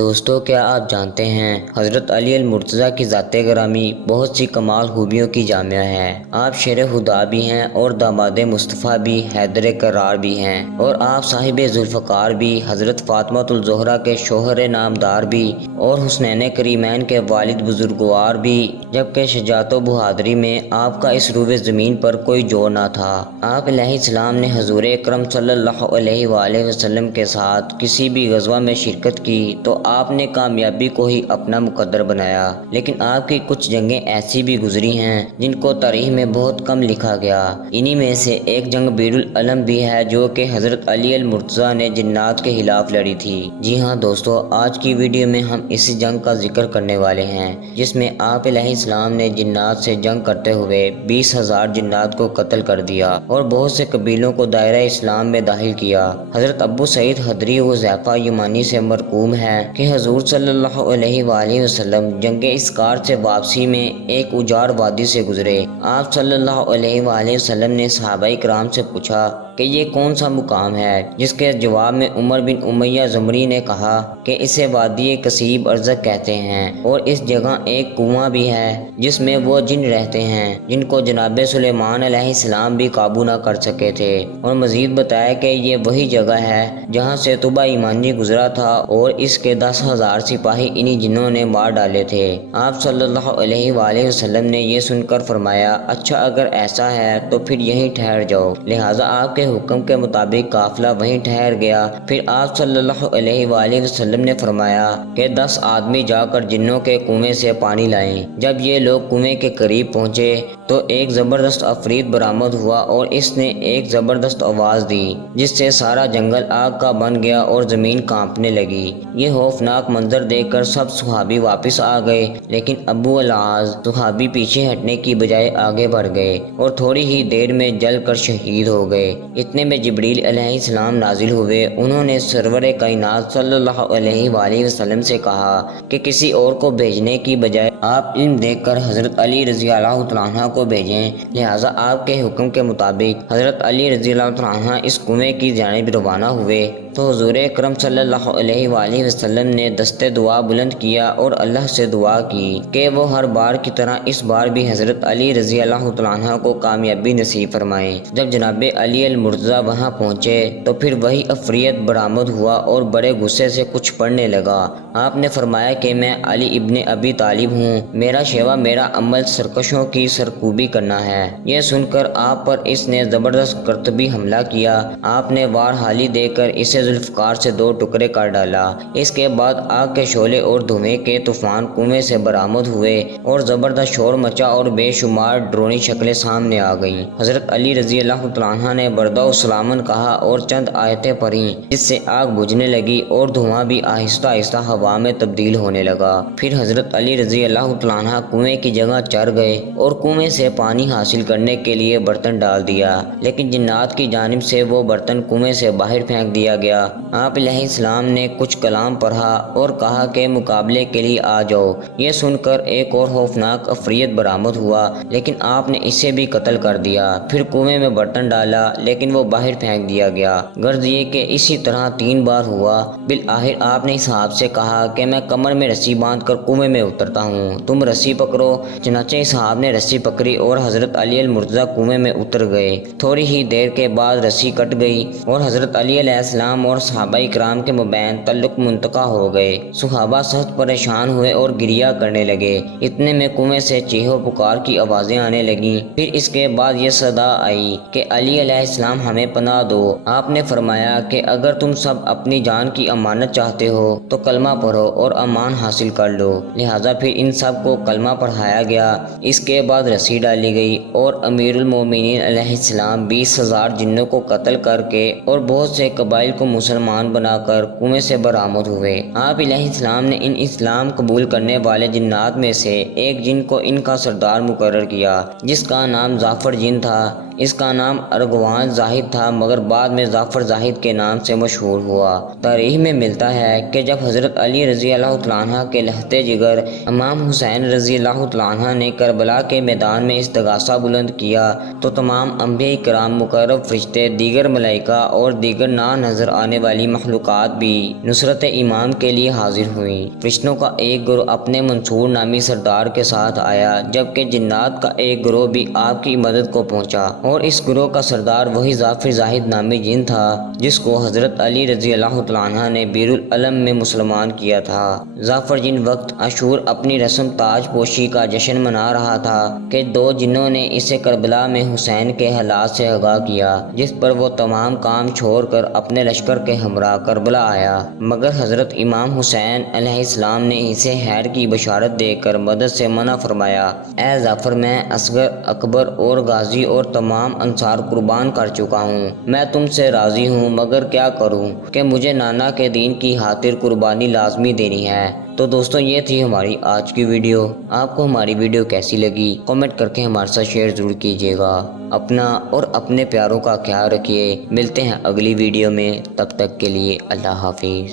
دوستو، کیا آپ جانتے ہیں حضرت علی المرتضیٰ کی ذات گرامی بہت سی کمال خوبیوں کی جامعہ ہے۔ آپ شیر خدا بھی ہیں اور داماد مصطفیٰ بھی، حیدر کرار بھی ہیں، اور آپ صاحب ذوالفقار بھی، حضرت فاطمہ الزہرا کے شوہر نامدار بھی، اور حسنین کریمین کے والد بزرگوار بھی، جبکہ شجاعت و بہادری میں آپ کا اس روئے زمین پر کوئی جوڑ نہ تھا۔ آپ علیہ السلام نے حضور اکرم صلی اللہ علیہ وآلہ وسلم کے ساتھ کسی بھی غزوہ میں شرکت کی تو آپ نے کامیابی کو ہی اپنا مقدر بنایا، لیکن آپ کی کچھ جنگیں ایسی بھی گزری ہیں جن کو تاریخ میں بہت کم لکھا گیا۔ انہی میں سے ایک جنگ بیر العلم بھی ہے جو کہ حضرت علی المرتضیٰ نے جنات کے خلاف لڑی تھی۔ جی ہاں دوستو، آج کی ویڈیو میں ہم اسی جنگ کا ذکر کرنے والے ہیں جس میں آپ علیہ السلام نے جنات سے جنگ کرتے ہوئے 20,000 جنات کو قتل کر دیا اور بہت سے قبیلوں کو دائرہ اسلام میں داخل کیا۔ حضرت ابو سعید خدری حذیفہ یمانی سے مرقوم ہے کہ حضور صلی اللہ علیہ وآلہ وسلم جنگ اسکار سے واپسی میں ایک اجاڑ وادی سے گزرے۔ آپ صلی اللہ علیہ وآلہ وسلم نے صحابہ کرام سے پوچھا کہ یہ کون سا مقام ہے، جس کے جواب میں عمر بن امیہ زمری نے کہا کہ اسے وادی کثیب ارزق کہتے ہیں، اور اس جگہ ایک کنواں بھی ہے جس میں وہ جن رہتے ہیں جن کو جناب سلیمان علیہ السلام بھی قابو نہ کر سکے تھے، اور مزید بتایا کہ یہ وہی جگہ ہے جہاں سے طبع ایمانی گزرا تھا اور اس کے 10,000 سپاہی انہی جنوں نے مار ڈالے تھے۔ آپ صلی اللہ علیہ وآلہ وسلم نے یہ سن کر فرمایا، اچھا اگر ایسا ہے تو پھر یہیں ٹھہر جاؤ۔ لہٰذا آپ کے حکم کے مطابق قافلہ وہیں ٹھہر گیا۔ پھر آپ صلی اللہ علیہ وآلہ وسلم نے فرمایا کہ 10 آدمی جا کر جنوں کے کنویں سے پانی لائیں۔ جب یہ لوگ کنویں کے قریب پہنچے تو ایک زبردست عفریت برآمد ہوا اور اس نے ایک زبردست آواز دی جس سے سارا جنگل آگ کا بن گیا اور زمین کانپنے لگی۔ یہ خوفناک منظر دیکھ کر سب صحابی واپس آ گئے، لیکن ابو العاص صحابی پیچھے ہٹنے کی بجائے آگے بڑھ گئے اور تھوڑی ہی دیر میں جل کر شہید ہو گئے۔ اتنے میں جبریل علیہ السلام نازل ہوئے۔ انہوں نے سرور کائنات صلی اللہ علیہ وآلہ وسلم سے کہا کہ کسی اور کو بھیجنے کی بجائے آپ علم دیکھ کر حضرت علی رضی اللہ تعالیٰ عنہ کو بھیجیں۔ لہٰذا آپ کے حکم کے مطابق حضرت علی رضی اللہ تعالیٰ عنہ اس کنویں کی جانب روانہ ہوئے تو حضور اکرم صلی اللہ علیہ وآلہ وسلم نے دست دعا بلند کیا اور اللہ سے دعا کی کہ وہ ہر بار کی طرح اس بار بھی حضرت علی رضی اللہ تعالیٰ عنہ کو کامیابی نصیب فرمائیں۔ جب جناب علی المرتضیٰ وہاں پہنچے تو پھر وہی عفریت برآمد ہوا اور بڑے غصے سے کچھ پڑھنے لگا۔ آپ نے فرمایا کہ میں علی ابن ابی طالب ہوں، میرا شیوہ میرا عمل سرکشوں کی سرکوبی کرنا ہے۔ یہ سن کر آپ پر اس نے زبردست کرتبی حملہ کیا۔ آپ نے وار حالی دے کر اسے ذوالفقار سے 2 ٹکڑے کر ڈالا۔ اس کے بعد آگ کے شعلے اور دھوئیں کے طوفان کنویں سے برآمد ہوئے اور زبردست شور مچا اور بے شمار ڈرونی شکلیں سامنے آ گئیں۔ حضرت علی رضی اللہ تعالیٰ عنہ نے بردہ و سلامن کہا اور چند آیتیں پڑھیں جس سے آگ بجھنے لگی اور دھواں بھی آہستہ آہستہ ہوا میں تبدیل ہونے لگا۔ پھر حضرت علی رضی اللہ تعالیٰ عنہ کنویں کی جگہ چڑھ گئے اور کنویں سے پانی حاصل کرنے کے لیے برتن ڈال دیا، لیکن جنات کی جانب سے وہ برتن کنویں سے باہر پھینک دیا گیا۔ آپ علیہ السلام نے کچھ کلام پڑھا اور کہا کہ مقابلے کے لیے آ جاؤ۔ یہ سن کر ایک اور خوفناک عفریت برآمد ہوا، لیکن آپ نے اسے بھی قتل کر دیا۔ پھر کنویں میں برتن ڈالا لیکن وہ باہر پھینک دیا گیا۔ غرض یہ کہ اسی طرح 3 بار ہوا۔ بالآخر آپ نے صاحب سے کہا کہ میں کمر میں رسی باندھ کر کنویں میں اترتا ہوں، تم رسی پکڑو۔ چنانچہ صاحب نے رسی پکڑی اور حضرت علی المرتضیٰ کنویں میں اتر گئے۔ تھوڑی ہی دیر کے بعد رسی کٹ گئی اور حضرت علی علیہ السلام اور صحابہ کرام کے مابین تعلق منقطع ہو گئے۔ صحابہ سخت پریشان ہوئے اور گریہ کرنے لگے۔ اتنے میں کنویں سے چیخو پکار کی آوازیں آنے لگیں۔ پھر اس کے بعد یہ صدا آئی کہ علی علیہ السلام ہمیں پناہ دو۔ آپ نے فرمایا کہ اگر تم سب اپنی جان کی امانت چاہتے ہو تو کلمہ پڑھو اور امان حاصل کر لو۔ لہٰذا پھر ان سب کو کلمہ پڑھایا گیا۔ اس کے بعد رسی ڈالی گئی اور امیر المومنین علیہ السلام 20,000 جنوں کو قتل کر کے اور بہت سے قبائل کو مسلمان بنا کر کنویں سے برآمد ہوئے۔ آپ علیہ السلام نے ان اسلام قبول کرنے والے جنات میں سے ایک جن کو ان کا سردار مقرر کیا جس کا نام ظافر جن تھا۔ اس کا نام ارغوان زاہد تھا مگر بعد میں جعفر زاہد کے نام سے مشہور ہوا۔ تاریخ میں ملتا ہے کہ جب حضرت علی رضی اللہ تعالیٰ عنہ کے لہتے جگر امام حسین رضی اللہ تعالیٰ عنہ نے کربلا کے میدان میں استغاثہ بلند کیا تو تمام انبیاء کرام، مقرب فرشتے، دیگر ملائکہ اور دیگر نہ نظر آنے والی مخلوقات بھی نصرت امام کے لیے حاضر ہوئیں۔ فرشتوں کا ایک گروہ اپنے منصور نامی سردار کے ساتھ آیا جبکہ جنات کا ایک گروہ بھی آپ کی مدد کو پہنچا، اور اس گروہ کا سردار وہی جعفر زاہد نامی جن تھا جس کو حضرت علی رضی اللہ تعالیٰ عنہ نے بیر العلم میں مسلمان کیا تھا۔ جعفر جن وقت عاشور اپنی رسم تاج پوشی کا جشن منا رہا تھا کہ دو جنوں نے اسے کربلا میں حسین کے حالات سے آگاہ کیا، جس پر وہ تمام کام چھوڑ کر اپنے لشکر کے ہمراہ کربلا آیا، مگر حضرت امام حسین علیہ السلام نے اسے خیر کی بشارت دے کر مدد سے منع فرمایا۔ اے جعفر، میں اصغر، اکبر اور غازی اور تمام انصار قربان کر چکا ہوں، میں تم سے راضی ہوں، مگر کیا کروں کہ مجھے نانا کے دین کی خاطر قربانی لازمی دینی ہے۔ تو دوستو، یہ تھی ہماری آج کی ویڈیو۔ آپ کو ہماری ویڈیو کیسی لگی کامنٹ کر کے ہمارے ساتھ شیئر ضرور کیجیے گا۔ اپنا اور اپنے پیاروں کا خیال رکھیے۔ ملتے ہیں اگلی ویڈیو میں، تب تک کے لیے اللہ حافظ۔